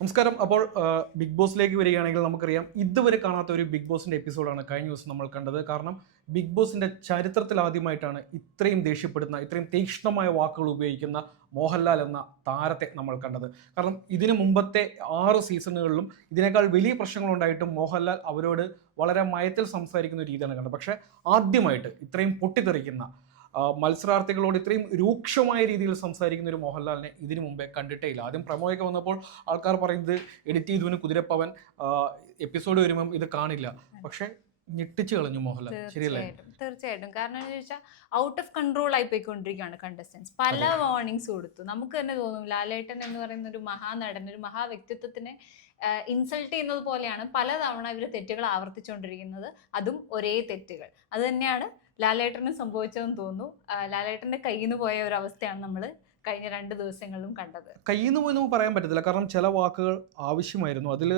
നമസ്കാരം. അപ്പോൾ ബിഗ് ബോസിലേക്ക് വരികയാണെങ്കിൽ നമുക്കറിയാം ഇതുവരെ കാണാത്ത ഒരു ബിഗ് ബോസിന്റെ എപ്പിസോഡാണ് കഴിഞ്ഞ ദിവസം നമ്മൾ കണ്ടത്. കാരണം ബിഗ് ബോസിന്റെ ചരിത്രത്തിൽ ആദ്യമായിട്ടാണ് ഇത്രയും ദേഷ്യപ്പെടുന്ന, ഇത്രയും തീക്ഷ്ണമായ വാക്കുകൾ ഉപയോഗിക്കുന്ന മോഹൻലാൽ എന്ന താരത്തെ നമ്മൾ കണ്ടത്. കാരണം ഇതിനു മുമ്പത്തെ 6 സീസണുകളിലും ഇതിനേക്കാൾ വലിയ പ്രശ്നങ്ങളുണ്ടായിട്ടും മോഹൻലാൽ അവരോട് വളരെ മയത്തിൽ സംസാരിക്കുന്ന ഒരു രീതിയാണ് കണ്ടത്. പക്ഷേ ആദ്യമായിട്ട് ഇത്രയും പൊട്ടിത്തെറിക്കുന്ന മത്സരാർത്ഥികളോട് ഇത്രയും രൂക്ഷമായ രീതിയിൽ സംസാരിക്കുന്ന ഒരു മോഹൻലാലിനെ ഇതിനു മുമ്പേ കണ്ടിട്ടേ ഇല്ല. ആദ്യം പ്രമോയൊക്കെ വന്നപ്പോൾ ആൾക്കാർ പറയുന്നത് എഡിറ്റ് ചെയ്തവന് കുതിരപ്പവൻ എപ്പിസോഡ് വരുമ്പം ഇത് കാണില്ല. പക്ഷെ ഞെട്ടിച്ചു കളഞ്ഞു മോഹൻലാൽ. ശരിയല്ലേ? തീർച്ചയായിട്ടും. കാരണം എന്താ വെച്ചാൽ ഔട്ട് ഓഫ് കൺട്രോൾ ആയി പോയിക്കൊണ്ടിരിക്കുകയാണ് കണ്ടസ്റ്റൻസ്. പല വാർണിംഗ്സ് കൊടുത്തു. നമുക്ക് തന്നെ തോന്നും ലാലേട്ടൻ എന്ന് പറയുന്ന ഒരു മഹാനടൻ, ഒരു മഹാ വ്യക്തിത്വത്തിനെ ഇൻസൾട്ട് ചെയ്യുന്നത് പോലെയാണ് പലതവണ ഇവർ തെറ്റുകൾ ആവർത്തിച്ചുകൊണ്ടിരിക്കുന്നത്. അതും ഒരേ തെറ്റുകൾ. അത് തന്നെയാണ് ലാലേട്ടന് സംഭവിച്ചതെന്ന് തോന്നുന്നു. ലാലേട്ടന്റെ കയ്യിൽ നിന്ന് പോയ ഒരു അവസ്ഥയാണ് നമ്മൾ കഴിഞ്ഞ 2 ദിവസങ്ങളിലും കണ്ടത്. കയ്യിൽ നിന്ന് പോയി നമുക്ക് പറയാൻ പറ്റത്തില്ല. കാരണം ചില വാക്കുകൾ ആവശ്യമായിരുന്നു. അതിൽ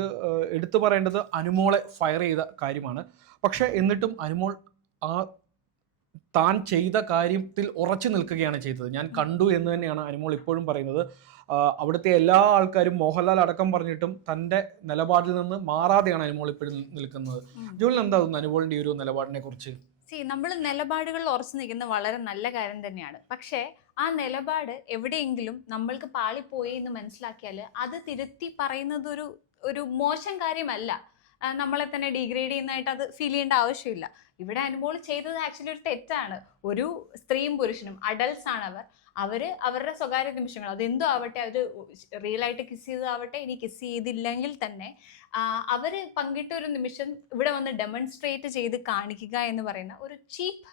എടുത്തു പറയേണ്ടത് അനുമോളെ ഫയർ ചെയ്ത കാര്യമാണ്. പക്ഷെ എന്നിട്ടും അനുമോൾ ആ താൻ ചെയ്ത കാര്യത്തിൽ ഉറച്ചു നിൽക്കുകയാണ് ചെയ്തത്. ഞാൻ കണ്ടു എന്ന് തന്നെയാണ് അനുമോൾ ഇപ്പോഴും പറയുന്നത്. അവിടുത്തെ എല്ലാ ആൾക്കാരും മോഹൻലാൽ അടക്കം പറഞ്ഞിട്ടും തൻ്റെ നിലപാടിൽ നിന്ന് മാറാതെയാണ് അനുമോൾ ഇപ്പോഴും നിൽക്കുന്നത്. ജോലിന് എന്താ തോന്നുന്നു അനുമോളിന്റെ ഈ ഒരു നിലപാടിനെ കുറിച്ച്? നമ്മൾ നിലപാടുകളിൽ ഉറച്ചു നിൽക്കുന്നത് വളരെ നല്ല കാര്യം തന്നെയാണ്. പക്ഷേ ആ നിലപാട് എവിടെയെങ്കിലും നമ്മൾക്ക് പാളിപ്പോയി എന്ന് മനസ്സിലാക്കിയാൽ അത് തിരുത്തി പറയുന്നത് ഒരു മോശം കാര്യമല്ല. നമ്മളെ തന്നെ ഡീഗ്രേഡ് ചെയ്യുന്നതായിട്ട് അത് ഫീൽ ചെയ്യേണ്ട ആവശ്യമില്ല. ഇവിടെ അനുമോൾ ചെയ്തത് ആക്ച്വലി ഒരു തെറ്റാണ്. ഒരു സ്ത്രീയും പുരുഷനും അഡൽട്സ് ആണ് അവര് അവരുടെ സ്വകാര്യ നിമിഷങ്ങൾ അതെന്തോ ആവട്ടെ, അവർ റിയൽ ആയിട്ട് കിസ് ചെയ്തതാവട്ടെ, ഇനി കിസ് ചെയ്തില്ലെങ്കിൽ തന്നെ അവര് പങ്കിട്ട ഒരു നിമിഷം ഇവിടെ വന്ന് ഡെമോൺസ്ട്രേറ്റ് ചെയ്ത് കാണിക്കുക എന്ന് പറയുന്ന ഒരു ചീപ്പ്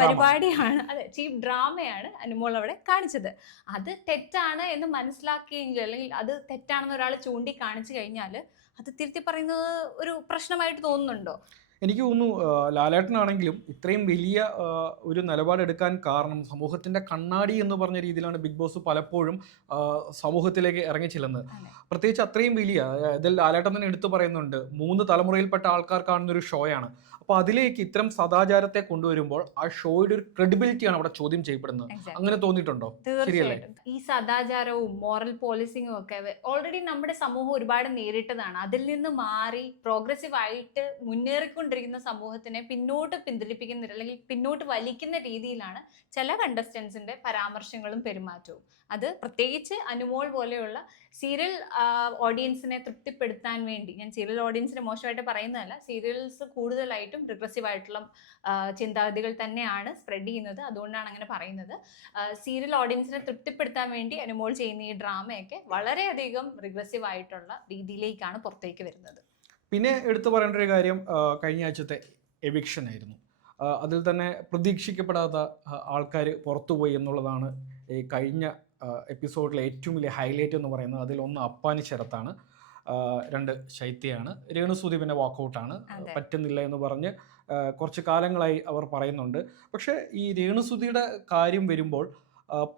പരിപാടിയാണ്. അതെ, ചീപ്പ് ഡ്രാമയാണ് അനുമോൾ അവിടെ കാണിച്ചത്. അത് തെറ്റാണ് എന്ന് മനസ്സിലാക്കിയെങ്കിൽ, അല്ലെങ്കിൽ അത് തെറ്റാണെന്ന് ഒരാൾ ചൂണ്ടിക്കാണിച്ചു കഴിഞ്ഞാൽ അത് തിരുത്തി പറയുന്നത് ഒരു പ്രശ്നമായിട്ട് തോന്നുന്നുണ്ടോ? എനിക്ക് തോന്നുന്നു ലാലേട്ടനാണെങ്കിലും ഇത്രയും വലിയ ഒരു നിലപാടെടുക്കാൻ കാരണം സമൂഹത്തിൻ്റെ കണ്ണാടി എന്ന് പറഞ്ഞ രീതിയിലാണ് ബിഗ് ബോസ് പലപ്പോഴും സമൂഹത്തിലേക്ക് ഇറങ്ങി ചെല്ലുന്നത്. പ്രത്യേകിച്ച് അത്രയും വലിയ, ഇതിൽ ലാലേട്ടൻ തന്നെ എടുത്തു പറയുന്നുണ്ട്, 3 തലമുറയിൽപ്പെട്ട ആൾക്കാർ കാണുന്നൊരു ഷോയാണ്. അപ്പോൾ അതിലേക്ക് ഇത്തരം സദാചാരത്തെ കൊണ്ടുവരുമ്പോൾ ആ ഷോയുടെ ഒരു ക്രെഡിബിലിറ്റിയാണ് അവിടെ ചോദ്യം ചെയ്യപ്പെടുന്നത്. അങ്ങനെ തോന്നിയിട്ടുണ്ടോ? തീർച്ചയായിട്ടും. ഈ സദാചാരവും മോറൽ പോളിസിങ്ങും ഒക്കെ ഓൾറെഡി നമ്മുടെ സമൂഹം ഒരുപാട് നേരിട്ടതാണ്. അതിൽ നിന്ന് മാറി പ്രോഗ്രസീവ് ആയിട്ട് മുന്നേറിക്കൊണ്ടിരിക്കുന്ന സമൂഹത്തിനെ പിന്നോട്ട് പിന്തുണപ്പിക്കുന്ന, അല്ലെങ്കിൽ പിന്നോട്ട് വലിക്കുന്ന രീതിയിലാണ് ചില കണ്ടസ്റ്റൻസിന്റെ പരാമർശങ്ങളും പെരുമാറ്റവും. അത് പ്രത്യേകിച്ച് അനുമോൾ പോലെയുള്ള സീരിയൽ ഓഡിയൻസിനെ തൃപ്തിപ്പെടുത്താൻ വേണ്ടി, ഞാൻ സീരിയൽ ഓഡിയൻസിനെ മോശമായിട്ട് പറയുന്നതല്ല, സീരിയൽസ് കൂടുതലായിട്ടും റിഗ്രസീവ് ആയിട്ടുള്ള ചിന്താഗതികൾ തന്നെയാണ് സ്പ്രെഡ് ചെയ്യുന്നത്. അതുകൊണ്ടാണ് അങ്ങനെ പറയുന്നത്. സീരിയൽ ഓഡിയൻസിനെ തൃപ്തിപ്പെടുത്താൻ വേണ്ടി അനുമോൾ ചെയ്യുന്ന ഈ ഡ്രാമയൊക്കെ വളരെയധികം റിഗ്രസീവ് ആയിട്ടുള്ള രീതിയിലേക്കാണ് പുറത്തേക്ക് വരുന്നത്. പിന്നെ എടുത്തു പറയേണ്ട ഒരു കാര്യം കഴിഞ്ഞ ആഴ്ചത്തെ എവിക്ഷൻ ആയിരുന്നു. അതിൽ തന്നെ പ്രതീക്ഷിക്കപ്പെടാത്ത ആൾക്കാർ പുറത്തുപോയി എന്നുള്ളതാണ് ഈ കഴിഞ്ഞ എപ്പിസോഡിലെ ഏറ്റവും വലിയ ഹൈലൈറ്റ് എന്ന് പറയുന്നത്. അതിലൊന്ന് അപ്പാനി ശരത്താണ്, 2 ശൈത്യയാണ്, രേണുസുതി പിന്നെ വാക്കൗട്ടാണ്, പറ്റുന്നില്ല എന്ന് പറഞ്ഞ് കുറച്ച് കാലങ്ങളായി അവർ പറയുന്നുണ്ട്. പക്ഷേ ഈ രേണുസുതിയുടെ കാര്യം വരുമ്പോൾ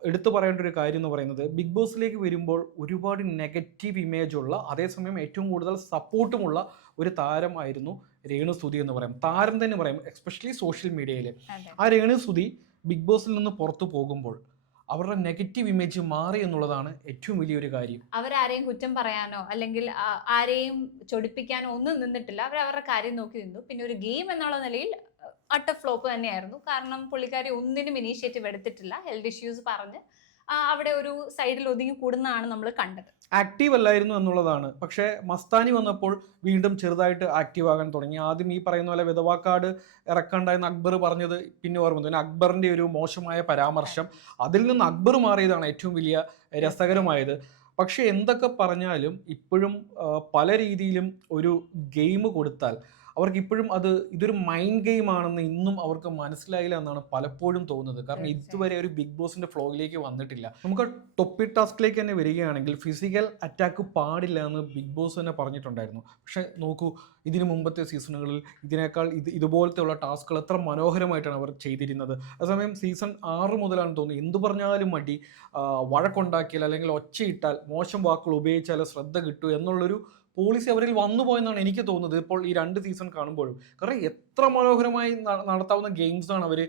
എടുത്തു പറയേണ്ട ഒരു കാര്യം എന്ന് പറയുന്നത്, ബിഗ് ബോസിലേക്ക് വരുമ്പോൾ ഒരുപാട് നെഗറ്റീവ് ഇമേജ് ഉള്ള, അതേസമയം ഏറ്റവും കൂടുതൽ സപ്പോർട്ടുമുള്ള ഒരു താരമായിരുന്നു രേണുസുതി എന്ന് പറയും. താരം തന്നെ പറയും, എസ്പെഷ്യലി സോഷ്യൽ മീഡിയയിൽ. ആ രേണുസുതി ബിഗ് ബോസിൽ നിന്ന് പുറത്തു പോകുമ്പോൾ അവരുടെ നെഗറ്റീവ് ഇമേജ് മാറി എന്നുള്ളതാണ് ഏറ്റവും വലിയൊരു കാര്യം. അവരാരെയും കുറ്റം പറയാനോ അല്ലെങ്കിൽ ആരെയും ചൊടിപ്പിക്കാനോ ഒന്നും നിന്നിട്ടില്ല. അവരവരുടെ കാര്യം നോക്കി നിന്നു. പിന്നെ ഒരു ഗെയിം എന്നുള്ള നിലയിൽ അട്ടർ ഫ്ലോപ്പ് തന്നെയായിരുന്നു. കാരണം പുള്ളിക്കാരി ഒന്നിനും ഇനീഷ്യേറ്റീവ് എടുത്തിട്ടില്ല. ഹെൽത്ത് ഇഷ്യൂസ് പറഞ്ഞ് അവിടെ ഒരു സൈഡിൽ ഒതുങ്ങി കൂടുന്നതാണ് നമ്മൾ കണ്ടത്. ആക്റ്റീവ് അല്ലായിരുന്നു എന്നുള്ളതാണ്. പക്ഷേ മസ്താനി വന്നപ്പോൾ വീണ്ടും ചെറുതായിട്ട് ആക്റ്റീവ് ആകാൻ തുടങ്ങി. ആദ്യം ഈ പറയുന്ന പോലെ വിധവാ കാർഡ് ഇറക്കണ്ടായെന്ന് അക്ബർ പറഞ്ഞത് പിന്നെ ഓർമ്മ. പിന്നെ അക്ബറിൻ്റെ ഒരു മോശമായ പരാമർശം, അതിൽ നിന്ന് അക്ബർ മാറിയതാണ് ഏറ്റവും വലിയ രസകരമായത്. പക്ഷെ എന്തൊക്കെ പറഞ്ഞാലും ഇപ്പോഴും പല രീതിയിലും ഒരു ഗെയിം കൊടുത്താൽ അവർക്ക് ഇപ്പോഴും ഇതൊരു മൈൻഡ് ഗെയിം ആണെന്ന് ഇന്നും അവർക്ക് മനസ്സിലായില്ല എന്നാണ് പലപ്പോഴും തോന്നുന്നത്. കാരണം ഇതുവരെ ഒരു ബിഗ് ബോസിന്റെ ഫ്ലോയിലേക്ക് വന്നിട്ടില്ല. നമുക്ക് ടോപ്പിക് ടാസ്കിലേക്ക് തന്നെ വരികയാണെങ്കിൽ ഫിസിക്കൽ അറ്റാക്ക് പാടില്ല എന്ന് ബിഗ് ബോസ് തന്നെ പറഞ്ഞിട്ടുണ്ടായിരുന്നു. പക്ഷെ നോക്കൂ, ഇതിനു മുമ്പത്തെ സീസണുകളിൽ ഇതിനേക്കാൾ ഇതുപോലത്തെ ഉള്ള ടാസ്കുകൾ എത്ര മനോഹരമായിട്ടാണ് അവർ ചെയ്തിരുന്നത്. അതേസമയം സീസൺ 6 മുതലാണ് തോന്നുന്നത് എന്തു പറഞ്ഞാലും മടി, വഴക്കുണ്ടാക്കിയാൽ അല്ലെങ്കിൽ ഒച്ചയിട്ടാൽ, മോശം വാക്കുകൾ ഉപയോഗിച്ചാൽ ശ്രദ്ധ കിട്ടൂ എന്നുള്ളൊരു പോളിസി അവരിൽ വന്നു പോയെന്നാണ് എനിക്ക് തോന്നുന്നത് ഇപ്പോൾ ഈ 2 സീസൺ കാണുമ്പോഴും. കാരണം എത്ര മനോഹരമായി നടത്താവുന്ന ഗെയിംസ് ആണ് അവർ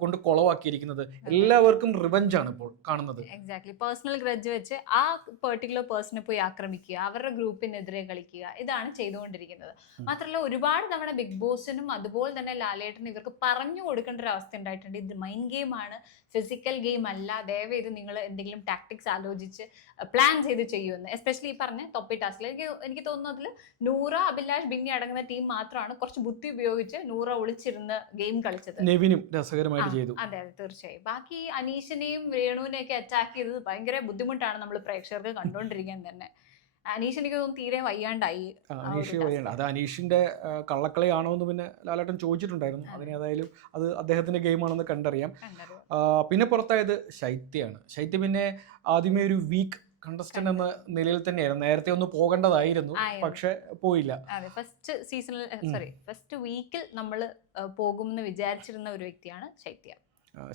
കൊണ്ട് കുളവാക്കിയിരിക്കുന്നത്. എല്ലാവർക്കും റിവഞ്ച് ആണ് ഇപ്പോൾ കാണുന്നത്. എക്സാക്ട്ലി. പേഴ്സണൽ ഗ്രഡ്ജ് വെച്ച് ആ പെർട്ടിക്കുലർ പേഴ്സണെ പോയി ആക്രമിക്കുക, അവരുടെ ഗ്രൂപ്പിനെതിരെ കളിക്കുക, ഇതാണ് ചെയ്തുകൊണ്ടിരിക്കുന്നത്. മാത്രമല്ല ഒരുപാട് തവണ ബിഗ് ബോസിനും അതുപോലെ തന്നെ ലാലേട്ടനും ഇവർക്ക് പറഞ്ഞു കൊടുക്കേണ്ട ഒരു അവസ്ഥ ഉണ്ടായിട്ടുണ്ട്. ഇത് മൈൻഡ് ഗെയിം ആണ്, ഫിസിക്കൽ ഗെയിം അല്ല, ദയവേത് നിങ്ങൾ എന്തെങ്കിലും ടാക്ടിക്സ് ആലോചിച്ച് പ്ലാൻ ചെയ്ത് ചെയ്യുമെന്ന്. എസ്പെഷ്യലി ഈ പറഞ്ഞ തൊപ്പി ടാസ്കിൽ എനിക്ക് തോന്നുന്നതിൽ നൂറ, അഭിലാഷ്, ബിന്നി അടങ്ങുന്ന ടീം മാത്രമാണ് കുറച്ച് ബുദ്ധി ഉപയോഗിച്ച് നൂറ ഒളിച്ചിരുന്ന് ഗെയിം കളിച്ചത്. നെവിനും രസകരമായിട്ട് ചെയ്തു. അതെ അതെ, തീർച്ചയായും. ബാക്കി അനീഷിനെയും രേണുവിനെയും ഒക്കെ അറ്റാക്ക് ചെയ്തത് ഭയങ്കര ബുദ്ധിമുട്ടാണ് നമ്മൾ പ്രേക്ഷകർക്ക് കണ്ടുകൊണ്ടിരിക്കാൻ തന്നെ. അനീഷ് എനിക്ക് തോന്നുന്നു തീരെ വയ്യാണ്ടായി. അനീഷ് വയ്യാണ്ട്, അത് അനീഷിന്റെ കള്ളക്കളിയാണോ എന്ന് പിന്നെ ലാലേട്ടൻ ചോദിച്ചിട്ടുണ്ടായിരുന്നു. അതിന് ഏതായാലും അത് അദ്ദേഹത്തിന്റെ ഗെയിമാണെന്ന് കണ്ടറിയാം. പിന്നെ പുറത്തായത് ശൈത്യയാണ്. ശൈത്യ പിന്നെ ആദ്യമേ ഒരു വീക്ക് കണ്ടസ്റ്റന്റ് എന്ന നിലയിൽ തന്നെയായിരുന്നു. നേരത്തെ ഒന്ന് പോകേണ്ടതായിരുന്നു, പക്ഷെ പോയില്ല. അതെ, ഫസ്റ്റ് സീസണിൽ ഫസ്റ്റ് വീക്കിൽ നമ്മൾ പോകുമെന്ന് വിചാരിച്ചിരുന്ന ഒരു വ്യക്തിയാണ് ശൈത്യ.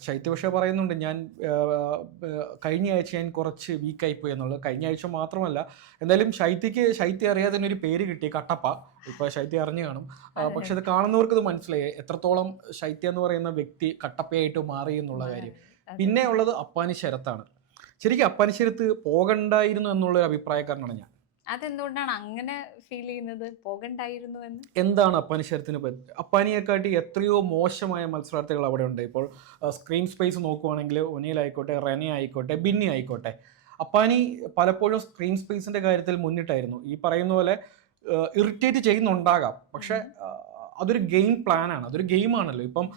ശൈത്യ പക്ഷേ പറയുന്നുണ്ട്, ഞാൻ കഴിഞ്ഞ ആഴ്ച ഞാൻ കുറച്ച് വീക്കായി പോയി എന്നുള്ളത്. കഴിഞ്ഞ ആഴ്ച മാത്രമല്ല, എന്തായാലും ശൈത്യ അറിയാതെ തന്നെ ഒരു പേര് കിട്ടി, കട്ടപ്പ. ഇപ്പൊ ശൈത്യ അറിഞ്ഞു കാണും. പക്ഷെ അത് കാണുന്നവർക്ക് ഇത് മനസ്സിലായി എത്രത്തോളം ശൈത്യ എന്ന് പറയുന്ന വ്യക്തി കട്ടപ്പയായിട്ട് മാറി എന്നുള്ള കാര്യം. പിന്നെ ഉള്ളത് അപ്പാനി ശരത്താണ്. ശരിക്കും അപ്പാനി ശരത്ത് പോകണ്ടായിരുന്നു എന്നുള്ളൊരു അഭിപ്രായക്കാരനാണ് ഞാൻ. അതെന്തുകൊണ്ടാണ് അങ്ങനെ ഫീൽ ചെയ്യുന്നത്, പോകണ്ടായിരുന്നു എന്ന്? എന്താണ് അപ്പാനി ശരത്തിന് അപ്പാനിയെക്കാട്ടി എത്രയോ മോശമായ മത്സരാർത്ഥികൾ അവിടെ ഉണ്ട്. ഇപ്പോൾ സ്ക്രീൻ സ്പേസ് നോക്കുവാണെങ്കിൽ ഒനിൽ ആയിക്കോട്ടെ, റെനെ ആയിക്കോട്ടെ, ബിന്നി ആയിക്കോട്ടെ, അപ്പാനി പലപ്പോഴും സ്ക്രീൻ സ്പേസിന്റെ കാര്യത്തിൽ മുന്നിട്ടായിരുന്നു. ഈ പറയുന്ന പോലെ ഇറിറ്റേറ്റ് ചെയ്യുന്നുണ്ടാകാം, പക്ഷെ അതൊരു ഗെയിം പ്ലാനാണ്, അതൊരു ഗെയിമാണല്ലോ. ഇപ്പം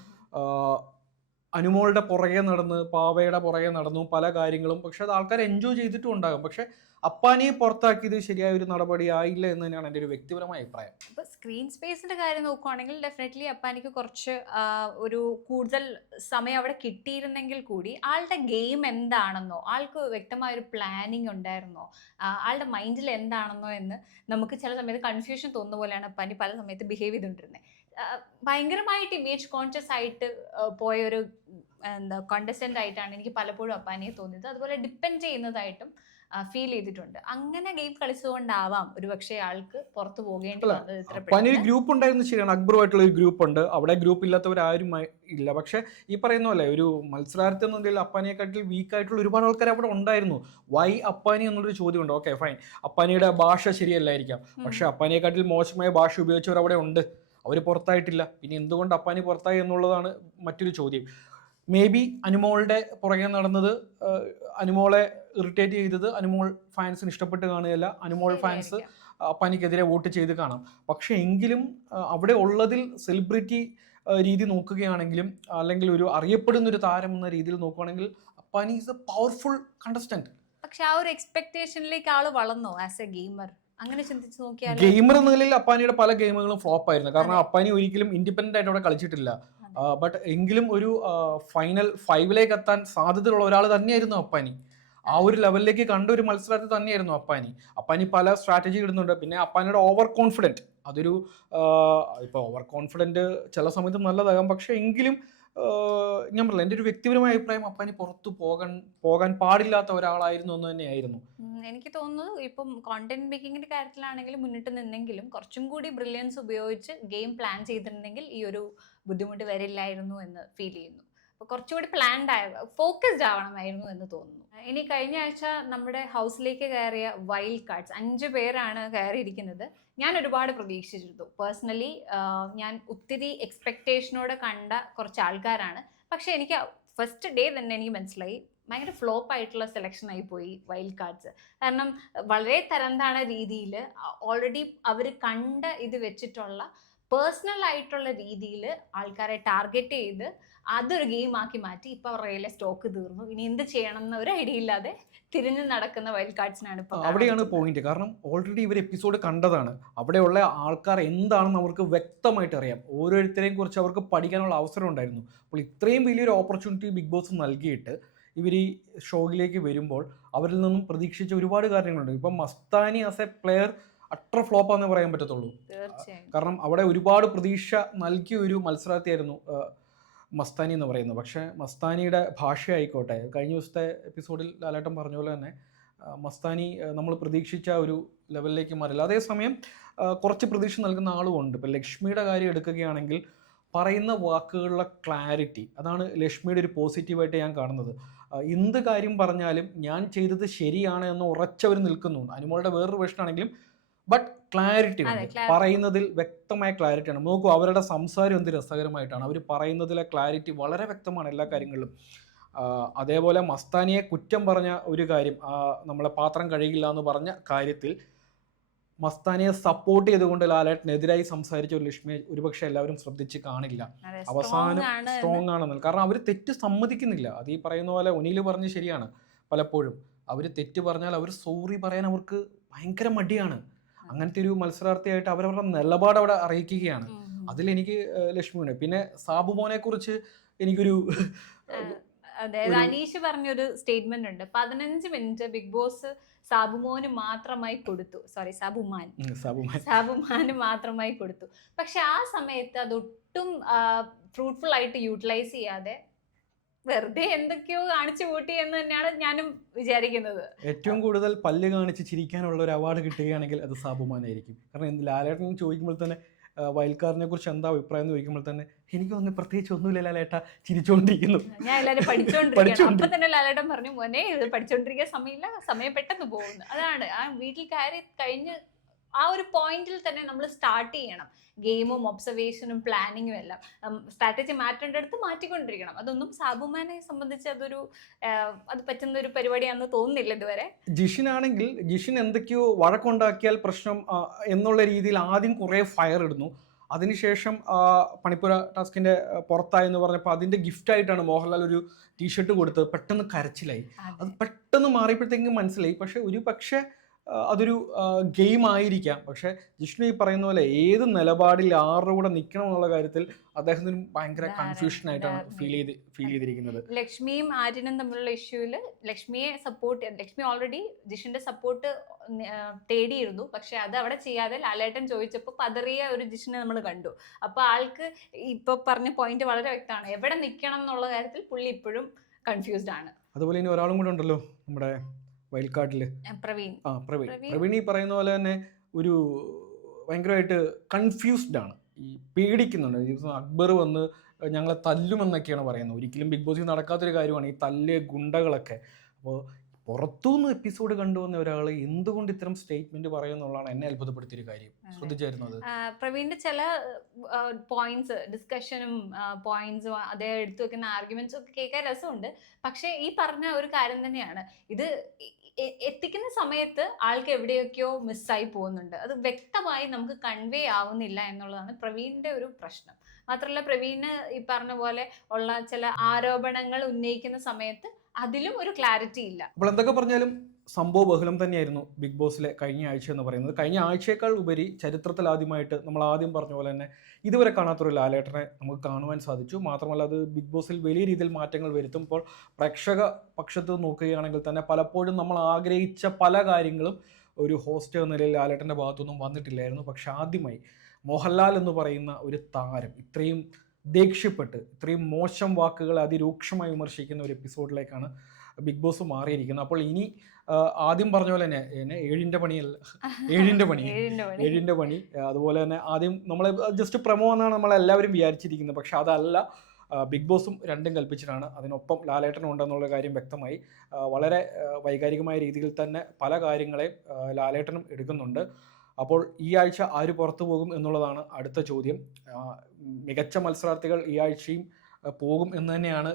അനുമോളുടെ പുറകെ നടന്ന്, പാവയുടെ പുറകെ നടന്നു, പല കാര്യങ്ങളും. പക്ഷെ അത് ആൾക്കാർ എൻജോയ് ചെയ്തിട്ടും ഉണ്ടാകും. പക്ഷെ അപ്പാനിയെ പുറത്താക്കിയത് ശരിയായ ഒരു നടപടി ആയില്ല എന്ന് തന്നെയാണ് എൻ്റെ ഒരു വ്യക്തിപരമായ അഭിപ്രായം. ഇപ്പോൾ സ്ക്രീൻ സ്പേസിന്റെ കാര്യം നോക്കുവാണെങ്കിൽ ഡെഫിനറ്റ്ലി അപ്പാനിക്ക് കുറച്ച് ഒരു കൂടുതൽ സമയം അവിടെ കിട്ടിയിരുന്നെങ്കിൽ കൂടി ആളുടെ ഗെയിം എന്താണെന്നോ, ആൾക്ക് വ്യക്തമായൊരു പ്ലാനിങ് ഉണ്ടായിരുന്നോ, ആളുടെ മൈൻഡിൽ എന്താണെന്നോ എന്ന് നമുക്ക് ചില സമയത്ത് കൺഫ്യൂഷൻ തോന്നുന്ന പോലെയാണ് അപ്പാനി പല സമയത്ത് ബിഹേവ് ചെയ്തുകൊണ്ടിരുന്നത്. ഭയങ്കരമായിട്ട് ഇമേജ് കോൺഷ്യസ് ആയിട്ട് പോയൊരു കോണ്ടസ്റ്റന്റ് ആയിട്ടാണ് എനിക്ക് പലപ്പോഴും അപ്പാനിയെ തോന്നിയത്. അതുപോലെ ഡിപ്പെൻഡ് ചെയ്യുന്നതായിട്ടും ഫീൽ ചെയ്തിട്ടുണ്ട്. അങ്ങനെ ഗെയിം കളിച്ചുകൊണ്ടാവാം ഒരുപക്ഷെ ആൾക്ക് പുറത്തു പോകേണ്ടി വന്നത്. ഒരു ഗ്രൂപ്പ് ഉണ്ടായിരുന്നു, ശരിയാണ്. അക്ബറുമായിട്ടുള്ള ഒരു ഗ്രൂപ്പ് ഉണ്ട്, അവിടെ ഗ്രൂപ്പ് ഇല്ലാത്തവരാരും ഇല്ല. പക്ഷെ ഈ പറയുന്ന പോലെ ഒരു മത്സരാർത്ഥി എന്ന നിലയിൽ അപ്പാനിയെക്കാട്ടിൽ വീക്കായിട്ടുള്ള ഒരുപാട് ആൾക്കാർ അവിടെ ഉണ്ടായിരുന്നു. വൈ അപ്പാനി എന്നുള്ളൊരു ചോദ്യമുണ്ട്. ഓക്കെ ഫൈൻ, അപ്പാനിയുടെ ഭാഷ ശരിയല്ലായിരിക്കാം, പക്ഷെ അപ്പാനിയെക്കാട്ടിൽ മോശമായ ഭാഷ ഉപയോഗിച്ചവർ അവിടെ ഉണ്ട്, അവർ പുറത്തായിട്ടില്ല. പിന്നെ എന്തുകൊണ്ട് അപ്പാനി പുറത്തായി എന്നുള്ളതാണ് മറ്റൊരു ചോദ്യം. മേ ബി അനുമോളുടെ പുറകെ നടന്നത്, അനുമോളെ ഇറിറ്റേറ്റ് ചെയ്തത് അനുമോൾ ഫാൻസിന് ഇഷ്ടപ്പെട്ട് കാണുകയല്ല, അനുമോൾ ഫാൻസ് അപ്പാനിക്കെതിരെ വോട്ട് ചെയ്ത് കാണാം. പക്ഷെ എങ്കിലും അവിടെ ഉള്ളതിൽ സെലിബ്രിറ്റി രീതി നോക്കുകയാണെങ്കിലും, അല്ലെങ്കിൽ ഒരു അറിയപ്പെടുന്ന ഒരു താരം എന്ന രീതിയിൽ നോക്കുകയാണെങ്കിൽ Appani is A powerful contestant. പക്ഷെ ആ ഒരു എക്സ്പെക്ടേഷനിലേക്ക് ആള് വളർന്നോ ആസ് എ ഗെയിമർ? അങ്ങനെ ചിന്തിച്ച് നോക്കിയാൽ ഗെയിമർ എന്ന നിലയിൽ അപ്പാനിയുടെ പല ഗെയിമുകളും ഫ്ലോപ്പ് ആയിരുന്നു. കാരണം അപ്പാനി ഒരിക്കലും ഇൻഡിപെൻഡന്റ് ആയിട്ട് അവിടെ കളിച്ചിട്ടില്ല. ബട്ട് എങ്കിലും ഒരു ഫൈനൽ 5 എത്താൻ സാധ്യതയുള്ള ഒരാൾ തന്നെയായിരുന്നു അപ്പാനി. ആ ഒരു ലെവലിലേക്ക് കണ്ട ഒരു മത്സരാർത്ഥി തന്നെയായിരുന്നു അപ്പാനി. അപ്പാനി പല സ്ട്രാറ്റജി ഇടുന്നുണ്ട്. പിന്നെ അപ്പാനിയുടെ ഓവർ കോൺഫിഡൻറ്റ്, അതൊരു ഇപ്പോൾ ഓവർ കോൺഫിഡൻറ്റ് ചില സമയത്ത് നല്ലതാകാം. പക്ഷെ എങ്കിലും ഞാൻ പറഞ്ഞില്ല, എൻ്റെ ഒരു വ്യക്തിപരമായ അഭിപ്രായം അപ്പാനി പുറത്തു പോകാൻ പാടില്ലാത്ത ഒരാളായിരുന്നു എന്ന് തന്നെയായിരുന്നു. എനിക്ക് തോന്നുന്നത് ഇപ്പം കോണ്ടന്റ് മേക്കിങ്ങിന്റെ കാര്യത്തിലാണെങ്കിലും മുന്നിട്ട് നിന്നെങ്കിലും കുറച്ചും കൂടി ബ്രില്യൻസ് ഉപയോഗിച്ച് ഗെയിം പ്ലാൻ ചെയ്തിട്ടുണ്ടെങ്കിൽ ഈ ഒരു ബുദ്ധിമുട്ട് വരില്ലായിരുന്നു എന്ന് ഫീൽ ചെയ്യുന്നു. അപ്പോൾ കുറച്ചുകൂടി ഫോക്കസ്ഡ് ആവണമായിരുന്നു എന്ന് തോന്നുന്നു. ഇനി കഴിഞ്ഞ ആഴ്ച നമ്മുടെ ഹൗസിലേക്ക് കയറിയ വൈൽഡ് കാർഡ്സ് 5 പേരാണ് കയറിയിരിക്കുന്നത്. ഞാൻ ഒരുപാട് പ്രതീക്ഷിച്ചിരുന്നു. പേഴ്സണലി ഞാൻ ഒത്തിരി എക്സ്പെക്ടേഷനോടെ കണ്ട കുറച്ച് ആൾക്കാരാണ്. പക്ഷെ എനിക്ക് ഫസ്റ്റ് ഡേ തന്നെ എനിക്ക് മനസ്സിലായി ഭയങ്കര ഫ്ലോപ്പ് ആയിട്ടുള്ള സെലക്ഷൻ ആയി പോയി വൈൽഡ് കാർഡ്സ്. കാരണം വളരെ തരംതാണ രീതിയിൽ ഓൾറെഡി അവർ കണ്ട ഇത് വെച്ചിട്ടുള്ള പേഴ്സണൽ ആയിട്ടുള്ള രീതിയിൽ ആൾക്കാരെ ടാർഗറ്റ് ചെയ്ത് അതൊരു ഗെയിം ആക്കി മാറ്റി. ഇപ്പൊ അവരുടെ കയ്യിലെ സ്റ്റോക്ക് തീർന്നു, ഇനി എന്ത് ചെയ്യണം എന്ന ഒരു ഐഡിയ ഇല്ലാതെ തിരിഞ്ഞു നടക്കുന്ന വൈൽഡ് കാർഡ്സിനാണ് ഇപ്പൊ. അവിടെയാണ് പോയിന്റ്. കാരണം ഓൾറെഡി ഇവർ എപ്പിസോഡ് കണ്ടതാണ്. അവിടെയുള്ള ആൾക്കാർ എന്താണെന്ന് അവർക്ക് വ്യക്തമായിട്ട് അറിയാം. ഓരോരുത്തരെയും കുറിച്ച് അവർക്ക് പഠിക്കാനുള്ള അവസരം ഉണ്ടായിരുന്നു. അപ്പോൾ ഇത്രയും വലിയൊരു ഓപ്പർച്യൂണിറ്റി ബിഗ് ബോസ് നൽകിയിട്ട് ഇവർ ഈ ഷോയിലേക്ക് വരുമ്പോൾ അവരിൽ നിന്നും പ്രതീക്ഷിച്ച ഒരുപാട് കാര്യങ്ങളുണ്ട്. ഇപ്പം മസ്താനി ആസ് എ പ്ലെയർ അത്ര ഫ്ലോപ്പാന്നേ പറയാൻ പറ്റത്തുള്ളൂ. കാരണം അവിടെ ഒരുപാട് പ്രതീക്ഷ നൽകിയ ഒരു മത്സരാർത്ഥിയായിരുന്നു മസ്താനി എന്ന് പറയുന്നത്. പക്ഷേ മസ്താനിയുടെ ഭാഷയായിക്കോട്ടെ, കഴിഞ്ഞ ദിവസത്തെ എപ്പിസോഡിൽ ലാലേട്ടൻ പറഞ്ഞ പോലെ തന്നെ മസ്താനി നമ്മൾ പ്രതീക്ഷിച്ച ഒരു ലെവലിലേക്ക് മാറില്ല. അതേസമയം കുറച്ച് പ്രതീക്ഷ നൽകുന്ന ആളുമുണ്ട്. ഇപ്പം ലക്ഷ്മിയുടെ കാര്യം എടുക്കുകയാണെങ്കിൽ പറയുന്ന വാക്കുകളിലെ ക്ലാരിറ്റി, അതാണ് ലക്ഷ്മിയുടെ ഒരു പോസിറ്റീവായിട്ട് ഞാൻ കാണുന്നത്. എന്ത് കാര്യം പറഞ്ഞാലും ഞാൻ ചെയ്തത് ശരിയാണ് എന്ന് ഉറച്ചവർ നിൽക്കുന്നുണ്ട്. അനുമോളുടെ വേറൊരു പ്രശ്നമാണെങ്കിലും ബട്ട് ക്ലാരിറ്റി ഉണ്ട്, പറയുന്നതിൽ വ്യക്തമായ ക്ലാരിറ്റിയാണ്. നോക്കൂ, അവരുടെ സംസാരം എന്ത് രസകരമായിട്ടാണ്, അവർ പറയുന്നതിലെ ക്ലാരിറ്റി വളരെ വ്യക്തമാണ് എല്ലാ കാര്യങ്ങളിലും. അതേപോലെ മസ്താനിയെ കുറ്റം പറഞ്ഞ ഒരു കാര്യം, നമ്മളെ പാത്രം കഴുകില്ല എന്ന് പറഞ്ഞ കാര്യത്തിൽ മസ്താനിയെ സപ്പോർട്ട് ചെയ്തുകൊണ്ട് ലാലേട്ടനെതിരായി സംസാരിച്ച ഒരു ലക്ഷ്മിയെ ഒരുപക്ഷെ എല്ലാവരും ശ്രദ്ധിച്ച് കാണില്ല. അവസാനം സ്ട്രോങ് ആണെന്ന്, കാരണം അവർ തെറ്റ് സമ്മതിക്കുന്നില്ല. അത് ഈ പറയുന്ന പോലെ ഒനിയിൽ പറഞ്ഞ് ശരിയാണ്, പലപ്പോഴും അവർ തെറ്റ് പറഞ്ഞാൽ അവർ സോറി പറയാൻ അവർക്ക് ഭയങ്കര മടിയാണ്. അങ്ങനത്തെ ഒരു മത്സരാർത്ഥിയായിട്ട് അവരവരുടെ നിലപാട് അവിടെ അറിയിക്കുകയാണ്. അതിലെനിക്ക് ലക്ഷ്മിയുണ്ട്. പിന്നെ സാബുമോനെ കുറിച്ച് എനിക്കൊരു അതായത് അനീഷ് പറഞ്ഞൊരു സ്റ്റേറ്റ്മെന്റ് ഉണ്ട്, 15 മിനിറ്റ് ബിഗ് ബോസ് സാബുമോന് മാത്രമായി കൊടുത്തു, സോറി സാബുമാന് മാത്രമായി കൊടുത്തു. പക്ഷെ ആ സമയത്ത് അതൊട്ടും ഫ്രൂട്ട്ഫുൾ ആയിട്ട് യൂട്ടിലൈസ് ചെയ്യാതെ വെറുതെ എന്തൊക്കെയോ കാണിച്ചു കൂട്ടി എന്ന് തന്നെയാണ് ഞാനും വിചാരിക്കുന്നത്. ഏറ്റവും കൂടുതൽ പല്ല് കാണിച്ച് ചിരിക്കാനുള്ള ഒരു അവാർഡ് കിട്ടുകയാണെങ്കിൽ അത് സാബുമാനായിരിക്കും. കാരണം ലാലേട്ടൻ ചോദിക്കുമ്പോൾ തന്നെ വയൽക്കാരനെ കുറിച്ച് എന്താ അഭിപ്രായം എന്ന് ചോദിക്കുമ്പോൾ തന്നെ എനിക്ക് തോന്നുന്നു പ്രത്യേകിച്ച് ഒന്നുമില്ല ലാലേട്ട, ചിരിച്ചോണ്ടിരിക്കുന്നു. ഞാൻ എല്ലാവരും പഠിച്ചോണ്ടിരിക്കുന്നു. അപ്പൊ തന്നെ ലാലേട്ടൻ പറഞ്ഞു, മോനെ ഇത് പഠിച്ചോണ്ടിരിക്കാൻ സമയമില്ല, സമയം പെട്ടെന്ന് പോകുന്നു. അതാണ് ആ വീട്ടിൽ കയറി കഴിഞ്ഞ് ആ ഒരു പോയിന്റിൽ തന്നെ നമ്മൾ സ്റ്റാർട്ട് ചെയ്യണം. ഗെയിമും ഒബ്സർവേഷനും പ്ലാനിങ്ങും എല്ലാം സ്ട്രാറ്റജി മാറ്റേണ്ട അടുത്ത് മാറ്റിക്കൊണ്ടിരിക്കണം. അതൊന്നും സാബുമാനെ സംബന്ധിച്ച് അത് പറ്റുന്ന ഒരു പരിപാടിയാണെന്ന് തോന്നുന്നില്ല ഇതുവരെ. ജിഷിനാണെങ്കിൽ ജിഷിൻ എന്തൊക്കെയോ വഴക്കുണ്ടാക്കിയാൽ പ്രശ്നം എന്നുള്ള രീതിയിൽ ആദ്യം കുറേ ഫയർ ഇടുന്നു. അതിനുശേഷം പണിപ്പുര ടാസ്കിന്റെ പുറത്തായെന്ന് പറഞ്ഞപ്പോൾ അതിന്റെ ഗിഫ്റ്റായിട്ടാണ് മോഹൻലാൽ ഒരു ടീഷർട്ട് കൊടുത്തത്. പെട്ടെന്ന് കരച്ചിലായി. അത് പെട്ടെന്ന് മാറിയപ്പോഴത്തേക്കും മനസ്സിലായി. പക്ഷെ ഒരു പക്ഷേ അതൊരു ഗെയിം ആയിരിക്കാം. പക്ഷെ ജിഷ്ണു ഈ പറയുന്ന പോലെ ഏത് നിലപാടിൽ ആരുടെ കൂടെ നിൽക്കണം എന്നുള്ള കാര്യത്തിൽ അദ്ദേഹത്തിന് ഭയങ്കര കൺഫ്യൂഷൻ ആയിട്ടാണ് ഫീൽ ചെയ്തിരിക്കുന്നത്. ലക്ഷ്മിയും ആര്യനും തമ്മിലുള്ള ഇഷ്യൂല് ലക്ഷ്മിയെ ലക്ഷ്മി ഓൾറെഡി ജിഷിന്റെ സപ്പോർട്ട് തേടിയിരുന്നു. പക്ഷെ അത് അവിടെ ചെയ്യാതെ ലാലേട്ടൻ ചോദിച്ചപ്പോൾ പതറിയ ഒരു ജിഷിനെ നമ്മൾ കണ്ടു. അപ്പൊ ആൾക്ക് ഇപ്പൊ പറഞ്ഞ പോയിന്റ് വളരെ വ്യക്തമാണ്, എവിടെ നിൽക്കണം എന്നുള്ള കാര്യത്തിൽ പുള്ളി ഇപ്പോഴും കൺഫ്യൂസ്ഡ് ആണ്. അതുപോലെ ഇനി ഒരാളും കൂടെ ഉണ്ടല്ലോ നമ്മുടെ വയൽക്കാട്ടില്, പ്രവീൺ ഈ പറയുന്ന പോലെ തന്നെ ഒരു ഭയങ്കരമായിട്ട് കൺഫ്യൂസ്ഡ് ആണ്, ഈ പേടിക്കുന്നുണ്ട്. അക്ബർ വന്ന് ഞങ്ങളെ തല്ലുമെന്നൊക്കെയാണ് പറയുന്നത്. ഒരിക്കലും ബിഗ് ബോസിൽ നടക്കാത്തൊരു കാര്യമാണ് ഈ തല്ല് ഗുണ്ടകളൊക്കെ. അപ്പോൾ പുറത്തുനിന്ന് എപ്പിസോഡ് കണ്ടുവന്ന ഒരാൾ എന്തുകൊണ്ട് ഇത്തരം സ്റ്റേറ്റ്മെന്റ് പറയുന്നുള്ളതാണ് എന്നെ അത്ഭുതപ്പെടുത്തിയൊരു കാര്യം. ശ്രദ്ധിച്ചായിരുന്നത് പ്രവീണിന്റെ ചില പോയിന്റ്സ്, ഡിസ്കഷനും പോയിന്റ്സും അദ്ദേഹം എടുത്തു വെക്കുന്ന ആർഗ്യുമെന്റ്സും ഒക്കെ കേൾക്കാൻ രസമുണ്ട്. പക്ഷെ ഈ പറഞ്ഞ ഒരു കാര്യം തന്നെയാണ്, ഇത് എത്തിക്കുന്ന സമയത്ത് ആൾക്ക് എവിടെയൊക്കെയോ മിസ്സായി പോകുന്നുണ്ട്. അത് വ്യക്തമായി നമുക്ക് കൺവേ ആവുന്നില്ല എന്നുള്ളതാണ് പ്രവീണിന്റെ ഒരു പ്രശ്നം. മാത്രമല്ല പ്രവീണ് ഈ പറഞ്ഞ പോലെ ഉള്ള ചില ആരോപണങ്ങൾ ഉന്നയിക്കുന്ന സമയത്ത് അതിലും ഒരു ക്ലാരിറ്റി ഇല്ല. അപ്പോൾ എന്തൊക്കെ പറഞ്ഞാലും സംഭവ ബഹുലം തന്നെയായിരുന്നു ബിഗ് ബോസിലെ കഴിഞ്ഞ ആഴ്ച എന്ന് പറയുന്നത്. കഴിഞ്ഞ ആഴ്ചയേക്കാൾ ഉപരി ചരിത്രത്തിൽ ആദ്യമായിട്ട് നമ്മൾ ആദ്യം പറഞ്ഞ പോലെ തന്നെ ഇതുവരെ കാണാത്തൊരു ലാലേട്ടനെ നമുക്ക് കാണുവാൻ സാധിച്ചു. മാത്രമല്ല അത് ബിഗ് ബോസിൽ വലിയ രീതിയിൽ മാറ്റങ്ങൾ വരുത്തുമ്പോൾ പ്രേക്ഷക പക്ഷത്ത് നോക്കുകയാണെങ്കിൽ തന്നെ പലപ്പോഴും നമ്മൾ ആഗ്രഹിച്ച പല കാര്യങ്ങളും ഒരു ഹോസ്റ്റ് എന്ന നിലയിൽ ലാലേട്ടൻ്റെ ഭാഗത്തൊന്നും വന്നിട്ടില്ലായിരുന്നു. പക്ഷെ ആദ്യമായി മോഹൻലാൽ എന്ന് പറയുന്ന ഒരു താരം ഇത്രയും ദേഷ്യപ്പെട്ട് ഇത്രയും മോശം വാക്കുകൾ അതിരൂക്ഷമായി വിമർശിക്കുന്ന ഒരു എപ്പിസോഡിലേക്കാണ് ബിഗ് ബോസ് മാറിയിരിക്കുന്നത്. അപ്പോൾ ഇനി ആദ്യം പറഞ്ഞ പോലെ തന്നെ ഏഴിൻ്റെ പണി അതുപോലെ തന്നെ ആദ്യം നമ്മളെ ജസ്റ്റ് പ്രമോ എന്നാണ് നമ്മളെല്ലാവരും വിചാരിച്ചിരിക്കുന്നത്. പക്ഷെ അതല്ല, ബിഗ് ബോസും രണ്ടും കൽപ്പിച്ചിട്ടാണ്. അതിനൊപ്പം ലാലേട്ടനും ഉണ്ടെന്നുള്ള കാര്യം വ്യക്തമായി. വളരെ വൈകാരികമായ രീതിയിൽ തന്നെ പല കാര്യങ്ങളെയും ലാലേട്ടനും എടുക്കുന്നുണ്ട്. അപ്പോൾ ഈ ആഴ്ച ആര് പുറത്തു പോകും എന്നുള്ളതാണ് അടുത്ത ചോദ്യം. മികച്ച മത്സരാർത്ഥികൾ ഈ ആഴ്ചയും പോകും എന്ന് തന്നെയാണ്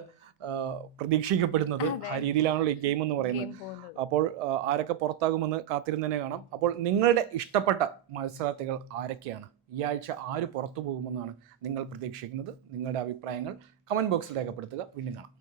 പ്രതീക്ഷിക്കപ്പെടുന്നത്. ആ രീതിയിലാണല്ലോ ഈ ഗെയിം എന്ന് പറയുന്നത്. അപ്പോൾ ആരൊക്കെ പുറത്താകുമെന്ന് കാത്തിരുന്ന് തന്നെ കാണാം. അപ്പോൾ നിങ്ങളുടെ ഇഷ്ടപ്പെട്ട മത്സരാർത്ഥികൾ ആരൊക്കെയാണ്? ഈ ആഴ്ച ആര് പുറത്തു പോകുമെന്നാണ് നിങ്ങൾ പ്രതീക്ഷിക്കുന്നത്? നിങ്ങളുടെ അഭിപ്രായങ്ങൾ കമൻറ്റ് ബോക്സിൽ രേഖപ്പെടുത്തുക. വീണ്ടും കാണാം.